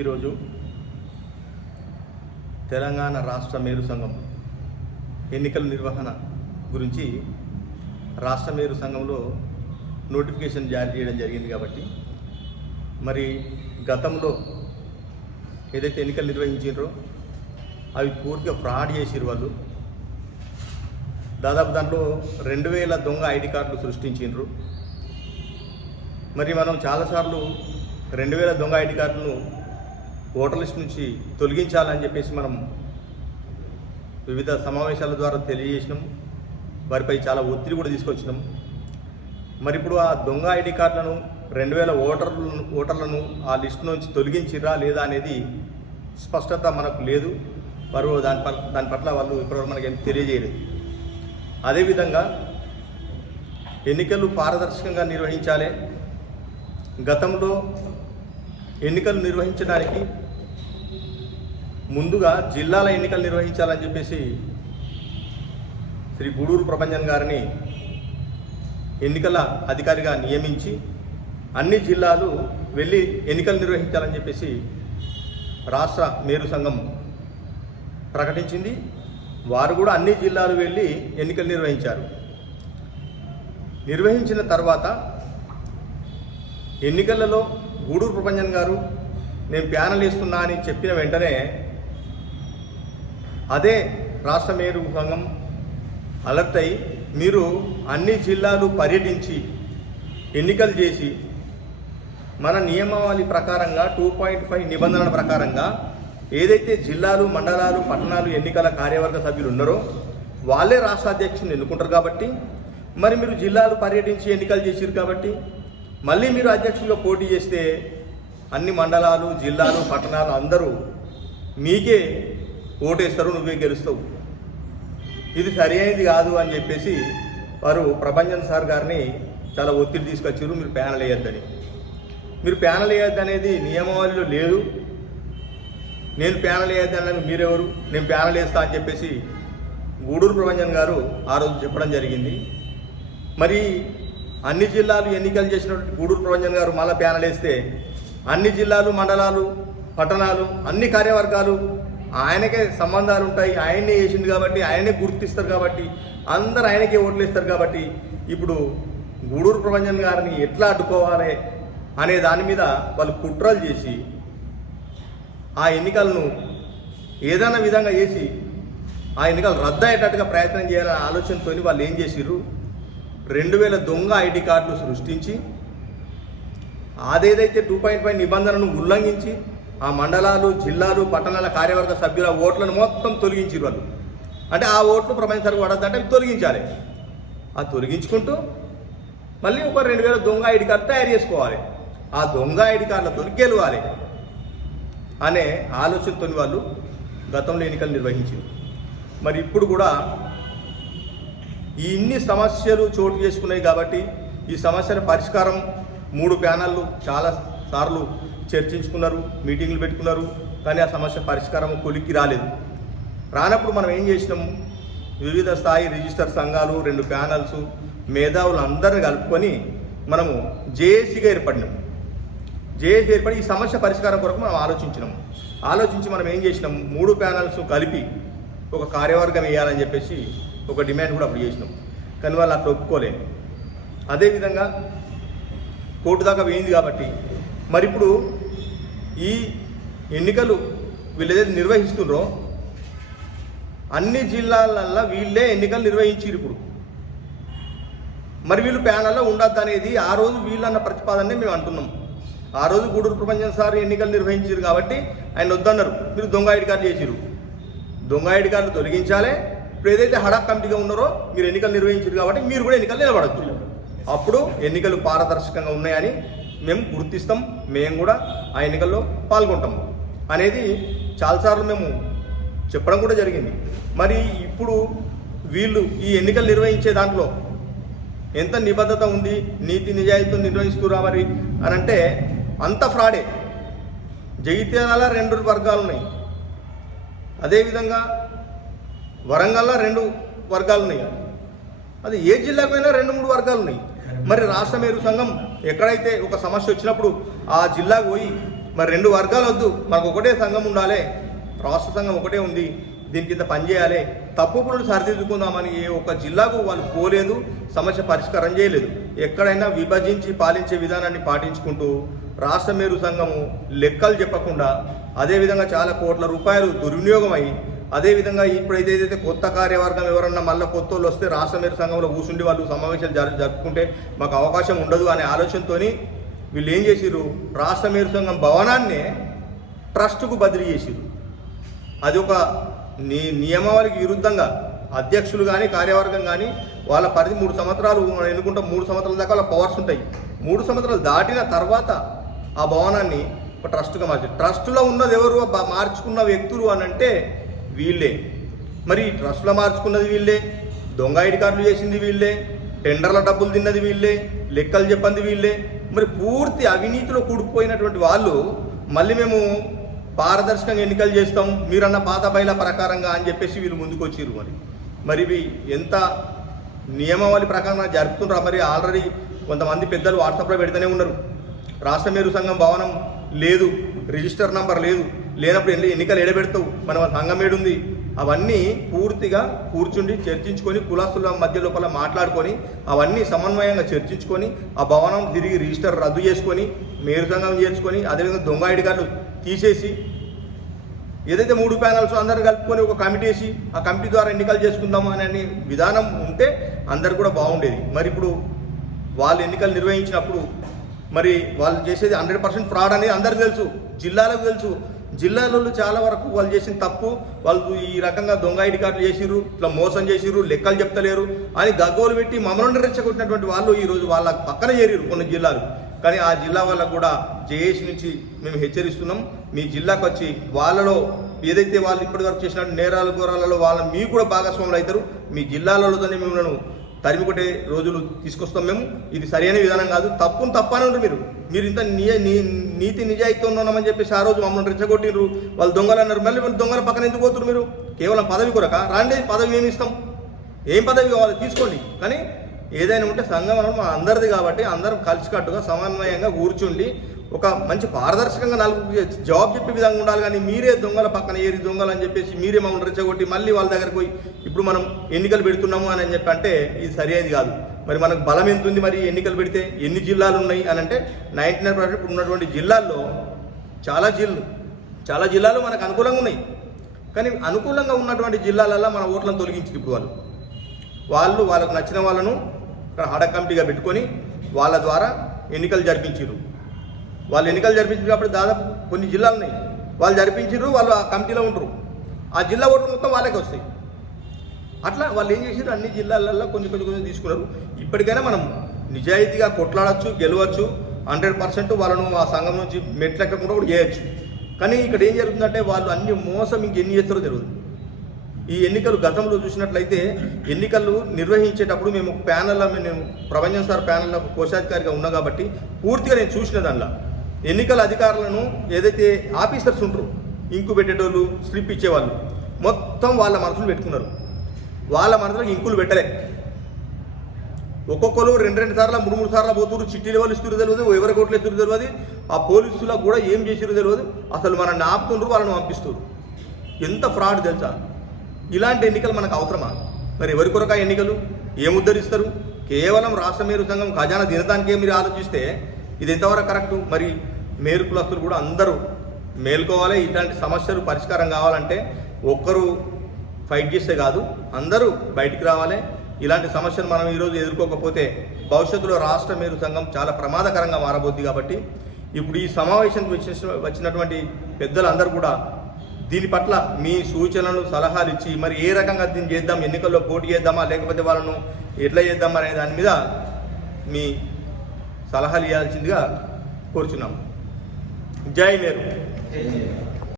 ఈరోజు తెలంగాణ రాష్ట్ర మేరు సంఘం ఎన్నికల నిర్వహణ గురించి రాష్ట్ర మేరు సంఘంలో నోటిఫికేషన్ జారీ చేయడం జరిగింది. కాబట్టి మరి గతంలో ఏదైతే ఎన్నికలు నిర్వహించారో అవి పూర్తిగా ఫ్రాడ్ చేసిరు. వాళ్ళు దాదాపు దాంట్లో 2000 దొంగ ఐడి కార్డులు సృష్టించారు. మరి మనం చాలాసార్లు 2000 దొంగ ఐడి కార్డులను ఓటర్ లిస్ట్ నుంచి తొలగించాలని చెప్పేసి మనం వివిధ సమావేశాల ద్వారా తెలియజేసినాం. వారిపై చాలా ఒత్తిడి కూడా తీసుకొచ్చినాం. మరి ఇప్పుడు ఆ దొంగ ఐడి కార్డులను 2000 ఓటర్లను ఆ లిస్టు నుంచి తొలగించిరా లేదా అనేది స్పష్టత మనకు లేదు. వారు దాని పట్ల వాళ్ళు ఇప్పటివరకు మనకి ఏం తెలియజేయలేదు. అదేవిధంగా ఎన్నికలు పారదర్శకంగా నిర్వహించాలి. గతంలో ఎన్నికలు నిర్వహించడానికి ముందుగా జిల్లాల ఎన్నికలు నిర్వహించాలని చెప్పేసి శ్రీ గూడూరు ప్రభంజన్ గారిని ఎన్నికల అధికారిగా నియమించి అన్ని జిల్లాలు వెళ్ళి ఎన్నికలు నిర్వహించాలని చెప్పేసి రాష్ట్ర మేరు సంఘం ప్రకటించింది. వారు కూడా అన్ని జిల్లాలు వెళ్ళి ఎన్నికలు నిర్వహించిన తర్వాత ఎన్నికలలో గూడూరు ప్రభంజన్ గారు నేను ప్యానల్ వేస్తున్నా అని చెప్పిన వెంటనే అదే రాష్ట్ర మేరు సంఘం అలర్ట్ అయ్యి మీరు అన్ని జిల్లాలు పర్యటించి ఎన్నికలు చేసి మన నియమావళి ప్రకారంగా 2.5 నిబంధనల ప్రకారంగా ఏదైతే జిల్లాలు, మండలాలు, పట్టణాలు ఎన్నికల కార్యవర్గ సభ్యులు ఉన్నారో వాళ్ళే రాష్ట్ర అధ్యక్షుని ఎన్నుకుంటారు. కాబట్టి మరి మీరు జిల్లాలు పర్యటించి ఎన్నికలు చేసిరు కాబట్టి మళ్ళీ మీరు అధ్యక్షులుగా పోటీ చేస్తే అన్ని మండలాలు, జిల్లాలు, పట్టణాలు అందరూ మీకే ఓటేస్తారు, నువ్వే గెలుస్తావు. ఇది సరి అయినది కాదు అని చెప్పేసి వారు ప్రభంజన్ సార్ గారిని చాలా ఒత్తిడి తీసుకొచ్చారు. మీరు ప్యానల్ వేయొద్దని. మీరు ప్యానల్ వేయొద్దనేది నియమావళిలో లేదు. నేను ప్యానల్ వేయొద్దని మీరెవరు, నేను ప్యానల్ వేస్తా అని చెప్పేసి గూడూరు ప్రభంజన్ గారు ఆ రోజు చెప్పడం జరిగింది. మరి అన్ని జిల్లాలు ఎన్నికలు చేసినటువంటి గూడూరు ప్రభంజన్ గారు మళ్ళీ ప్యానల్ వేస్తే అన్ని జిల్లాలు, మండలాలు, పట్టణాలు, అన్ని కార్యవర్గాలు ఆయనకే సంబంధాలు ఉంటాయి. ఆయన్నే వేసింది కాబట్టి ఆయనే గుర్తిస్తారు కాబట్టి అందరు ఆయనకే ఓట్లు వేస్తారు. కాబట్టి ఇప్పుడు గూడూరు ప్రభంజన్ గారిని ఎట్లా అడ్డుకోవాలి అనే దాని మీద వాళ్ళు కుట్రలు చేసి ఆ ఎన్నికలను ఏదైనా విధంగా చేసి ఆ ఎన్నికలు రద్దు అయ్యేటట్టుగా ప్రయత్నం చేయాలనే ఆలోచనతో వాళ్ళు ఏం చేసిర్రు, 2000 దొంగ ఐడి కార్డులు సృష్టించి అదేదైతే 2.5 నిబంధనను ఉల్లంఘించి ఆ మండలాలు, జిల్లాలు, పట్టణాల కార్యవర్గ సభ్యుల ఓట్లను మొత్తం తొలగించారు వాళ్ళు. అంటే ఆ ఓట్లు ప్రపంచసారి పడద్దంటే అవి తొలగించాలి. ఆ తొలగించుకుంటూ మళ్ళీ ఒక 2000 దొంగ ఐడి కార్డు తయారు చేసుకోవాలి. ఆ దొంగ ఐడి కార్డులతో గెలవాలి అనే ఆలోచనతో వాళ్ళు గతంలో ఎన్నికలు నిర్వహించింది. మరి ఇప్పుడు కూడా ఈ ఇన్ని సమస్యలు చోటు చేసుకున్నాయి. కాబట్టి ఈ సమస్యల పరిష్కారం 3 ప్యానళ్ళు చాలా సార్లు చర్చించుకున్నారు, మీటింగ్లు పెట్టుకున్నారు. కానీ ఆ సమస్య పరిష్కారం కొలిక్కి రాలేదు. రానప్పుడు మనం ఏం చేసినాము, వివిధ స్థాయి రిజిస్టర్ సంఘాలు, 2 ప్యానల్స్, మేధావులు అందరిని కలుపుకొని మనము జేఏసీగా ఏర్పడినాము. జేఏసీ ఏర్పడి ఈ సమస్య పరిష్కారం కొరకు మనం ఆలోచించి మనం ఏం చేసినాం, 3 ప్యానల్స్ కలిపి ఒక కార్యవర్గం వేయాలని చెప్పేసి ఒక డిమాండ్ కూడా అప్పుడు చేసినాం. కానీ వాళ్ళు అట్లా ఒప్పుకోలేదు. అదేవిధంగా కోర్టు దాకా వేయింది. కాబట్టి మరి ఇప్పుడు ఈ ఎన్నికలు వీళ్ళు ఏదైతే నిర్వహిస్తున్నారో అన్ని జిల్లాలల్లో వీళ్ళే ఎన్నికలు నిర్వహించారు. ఇప్పుడు మరి వీళ్ళు ప్యానల్లో ఉండద్దు అనేది ఆ రోజు వీళ్ళన్న ప్రతిపాదనే మేము అంటున్నాం. ఆ రోజు గూడూరు ప్రభంజన్ సార్ ఎన్నికలు నిర్వహించారు కాబట్టి ఆయన వద్దన్నారు. మీరు దొంగ ఐడి కార్డులు చేసిరు, దొంగ ఐడి కార్డులు తొలగించాలి. ఇప్పుడు ఏదైతే హడాక్ కమిటీగా ఉన్నారో మీరు ఎన్నికలు నిర్వహించారు కాబట్టి మీరు కూడా ఎన్నికలు నిలబడద్దు. అప్పుడు ఎన్నికలు పారదర్శకంగా ఉన్నాయని మేము గుర్తిస్తాం, మేము కూడా ఆ ఎన్నికల్లో పాల్గొంటాం అనేది చాలాసార్లు మేము చెప్పడం కూడా జరిగింది. మరి ఇప్పుడు వీళ్ళు ఈ ఎన్నికలు నిర్వహించే దాంట్లో ఎంత నిబద్ధత ఉంది, నీతి నిజాయితీతో నిర్వహిస్తురా మరి అని అంటే అంత ఫ్రాడే. జగిత్యాల 2 వర్గాలు ఉన్నాయి, అదేవిధంగా వరంగల్లో 2 వర్గాలు ఉన్నాయి. అది ఏ జిల్లాకు అయినా 2-3 వర్గాలు ఉన్నాయి. మరి రాష్ట్ర మేరు సంఘం ఎక్కడైతే ఒక సమస్య వచ్చినప్పుడు ఆ జిల్లాకు పోయి మరి 2 వర్గాలు వద్దు, మాకు ఒకటే సంఘం ఉండాలి, రాష్ట్ర సంఘం ఒకటే ఉంది, దీనికి ఇంత పనిచేయాలి, తప్పులను సరిదిద్దుకుందామని ఏ ఒక్క జిల్లాకు వాళ్ళు పోలేదు, సమస్య పరిష్కారం చేయలేదు. ఎక్కడైనా విభజించి పాలించే విధానాన్ని పాటించుకుంటూ రాష్ట్ర మేరు సంఘము లెక్కలు చెప్పకుండా అదేవిధంగా చాలా కోట్ల రూపాయలు దుర్వినియోగం అయ్యి అదేవిధంగా ఇప్పుడైతే ఏదైతే కొత్త కార్యవర్గం ఎవరన్నా మళ్ళీ కొత్త వాళ్ళు వస్తే రాష్ట్ర మేరు సంఘంలో కూర్చుండి వాళ్ళు సమావేశాలు జరుపుకుంటే మాకు అవకాశం ఉండదు అనే ఆలోచనతో వీళ్ళు ఏం చేసిర్రు, రాష్ట్ర మేరు సంఘం భవనాన్నే ట్రస్టుకు బదిలీ చేసిర్రు. అది ఒక నియమావళికి విరుద్ధంగా అధ్యక్షులు కానీ కార్యవర్గం కానీ వాళ్ళ పరిధి 3 సంవత్సరాలు ఎన్నుకుంటాం, 3 సంవత్సరాల దాకా వాళ్ళ పవర్స్ ఉంటాయి. 3 సంవత్సరాలు దాటిన తర్వాత ఆ భవనాన్ని ఒక ట్రస్టుగా మార్చారు. ట్రస్టులో ఉన్నది ఎవరు, మార్చుకున్న వ్యక్తులు అని అంటే వీళ్ళే. మరి ట్రస్టులో మార్చుకున్నది వీళ్ళే, దొంగ ఐడి కార్డులు చేసింది వీళ్ళే, టెండర్ల డబ్బులు తిన్నది వీళ్ళే, లెక్కలు చెప్పింది వీళ్ళే. మరి పూర్తి అవినీతిలో కూడుకుపోయినటువంటి వాళ్ళు మళ్ళీ మేము పారదర్శకంగా ఎన్నికలు చేస్తాం మీరన్న పాత బయల ప్రకారంగా అని చెప్పేసి వీళ్ళు ముందుకు వచ్చిర్రు. మరి ఇవి ఎంత నియమావళి ప్రకారం జరుపుతున్నారు. మరి ఆల్రెడీ కొంతమంది పెద్దలు వాట్సాప్లో పెడుతూనే ఉన్నారు, రాష్ట్ర మేరు సంఘం భవనం లేదు, రిజిస్టర్ నంబర్ లేదు, లేనప్పుడు ఎన్నికలు ఎడబెడతావు, మన సంఘం ఏడుంది, అవన్నీ పూర్తిగా కూర్చుండి చర్చించుకొని కులస్తుల మధ్య లోపల మాట్లాడుకొని అవన్నీ సమన్వయంగా చర్చించుకొని ఆ భవనం తిరిగి రిజిస్టర్ రద్దు చేసుకొని మేరు సంఘం చేసుకొని అదేవిధంగా దొంగ ఐడి కార్డులు తీసేసి ఏదైతే 3 ప్యానల్స్ అందరూ కలుపుకొని ఒక కమిటీ వేసి ఆ కమిటీ ద్వారా ఎన్నికలు చేసుకుందాము అనే విధానం ఉంటే అందరు కూడా బాగుండేది. మరి ఇప్పుడు వాళ్ళు ఎన్నికలు నిర్వహించినప్పుడు మరి వాళ్ళు చేసేది 100% ఫ్రాడ్ అనేది అందరికీ తెలుసు, జిల్లాలకు తెలుసు. జిల్లాలలో చాలా వరకు వాళ్ళు చేసిన తప్పు, వాళ్ళు ఈ రకంగా దొంగ ఐడి కార్డులు చేసిర్రు, ఇట్లా మోసం చేసిర్రు, లెక్కలు చెప్తలేరు అని గగ్గోలు పెట్టి మమ్మల్ని రెచ్చగొట్టినటువంటి వాళ్ళు ఈరోజు వాళ్ళ పక్కన చేరిరు కొన్ని జిల్లాలు. కానీ ఆ జిల్లా వాళ్ళకు కూడా జేఏసీ నుంచి మేము హెచ్చరిస్తున్నాం, మీ జిల్లాకు వచ్చి వాళ్ళలో ఏదైతే వాళ్ళు ఇప్పటివరకు చేసిన నేరాల ఘోరాలలో వాళ్ళని మీకు కూడా భాగస్వాములు అవుతారు, మీ జిల్లాలతోనే మిమ్మల్ని తరిమి కొట్టే రోజులు తీసుకొస్తాం మేము. ఇది సరైన విధానం కాదు, తప్పును తప్పని ఉండరు. మీరు ఇంత నీతి నిజాయితీతో ఉన్నామని చెప్పేసి ఆ రోజు మమ్మల్ని రెచ్చగొట్టిరు, వాళ్ళు దొంగలు అన్నారు. మళ్ళీ దొంగల పక్కన ఎందుకు పోతున్నారు మీరు? కేవలం పదవి కొరక రాండి, పదవి ఏమి ఇస్తాం, ఏం పదవి కావాలి తీసుకోండి. కానీ ఏదైనా ఉంటే సంఘం మా అందరిది కాబట్టి అందరం కలిసికట్టుగా సమన్వయంగా కూర్చుండి ఒక మంచి పారదర్శకంగా నలుగురికి జవాబు చెప్పే విధంగా ఉండాలి. కానీ మీరే దొంగల పక్కన ఏరి దొంగలు అని చెప్పేసి మీరే మమ్మల్ని రెచ్చగొట్టి మళ్ళీ వాళ్ళ దగ్గరకు పోయి ఇప్పుడు మనం ఎన్నికలు పెడుతున్నాము అని చెప్పి అంటే ఇది సరైనది కాదు. మరి మనకు బలం ఎంత ఉంది, మరి ఎన్నికలు పెడితే ఎన్ని జిల్లాలు ఉన్నాయి అని అంటే 99% ఉన్నటువంటి జిల్లాల్లో చాలా జిల్లాలు మనకు అనుకూలంగా ఉన్నాయి. కానీ అనుకూలంగా ఉన్నటువంటి జిల్లాలల్లో మన ఓట్లను తొలగించింది. ఇప్పుడు వాళ్ళకు నచ్చిన వాళ్ళను హడ కమిటీగా పెట్టుకొని వాళ్ళ ద్వారా ఎన్నికలు జరిపించారు. వాళ్ళు ఎన్నికలు జరిపించినప్పుడు దాదాపు కొన్ని జిల్లాలు ఉన్నాయి, వాళ్ళు జరిపించారు, వాళ్ళు ఆ కమిటీలో ఉంటారు, ఆ జిల్లా ఓట్లు మొత్తం వాళ్ళకే వస్తాయి. అట్లా వాళ్ళు ఏం చేసారు, అన్ని జిల్లాలలో కొంచెం తీసుకున్నారు. ఇప్పటికైనా మనం నిజాయితీగా కొట్లాడచ్చు, గెలవచ్చు, 100% వాళ్ళను ఆ సంఘం నుంచి మెట్లెక్కకుండా కూడా చేయొచ్చు. కానీ ఇక్కడ ఏం జరుగుతుందంటే వాళ్ళు అన్ని మోసం ఇంకెన్ని చేస్తారో తెలియదు. ఈ ఎన్నికలు గతంలో చూసినట్లయితే ఎన్నికలు నిర్వహించేటప్పుడు మేము ప్యానల్లో నేను ప్రభంజన్ సార్ ప్యానల్లో కోశాధికారిగా ఉన్నా కాబట్టి పూర్తిగా నేను చూసిన దానిలో ఎన్నికల అధికారులను ఏదైతే ఆఫీసర్స్ ఉంటారో ఇంకు పెట్టేటోళ్ళు, స్లిప్ ఇచ్చేవాళ్ళు మొత్తం వాళ్ళ మనసులు పెట్టుకున్నారు. వాళ్ళ మనసులకు ఇంకులు పెట్టలే. ఒక్కొక్కరు 2 సార్లు 3 సార్లు పోతున్నారు, చిట్టీలు వాళ్ళు ఇస్తున్నారు తెలియదు, ఎవరికి ఓట్లు ఇస్తున్నారు తెలియదు, ఆ పోలీసులకు కూడా ఏం చేసిరో తెలియదు, అసలు మనల్ని ఆపుతుండ్రు, వాళ్ళని పంపిస్తారు. ఎంత ఫ్రాడ్ తెలుసా? ఇలాంటి ఎన్నికలు మనకు అవసరమా? మరి ఎవరి కొరక ఎన్నికలు ఏం ఉద్ధరిస్తారు? కేవలం రాష్ట్ర మేరు సంఘం ఖజానా దినటానికే మీరు ఆలోచిస్తే ఇది ఎంతవరకు కరెక్టు? మరి మేరు కులస్తులు కూడా అందరూ మేల్కోవాలి. ఇట్లాంటి సమస్యలు పరిష్కారం కావాలంటే ఒక్కరు ఫైట్ చేస్తే కాదు, అందరూ బయటికి రావాలి. ఇలాంటి సమస్యలు మనం ఈరోజు ఎదుర్కోకపోతే భవిష్యత్తులో రాష్ట్ర మేరు సంఘం చాలా ప్రమాదకరంగా మారబోద్ది. కాబట్టి ఇప్పుడు ఈ సమావేశానికి వచ్చినటువంటి పెద్దలందరూ కూడా దీని పట్ల మీ సూచనలు, సలహాలు ఇచ్చి మరి ఏ రకంగా దీన్ని చేద్దాం, ఎన్నికల్లో పోటీ చేద్దామా లేకపోతే వాళ్ళను ఎట్లా చేద్దామా అనే దాని మీద మీ సలహాలు ఇవ్వాల్సిందిగా కోరుచున్నాం. జై మేరు.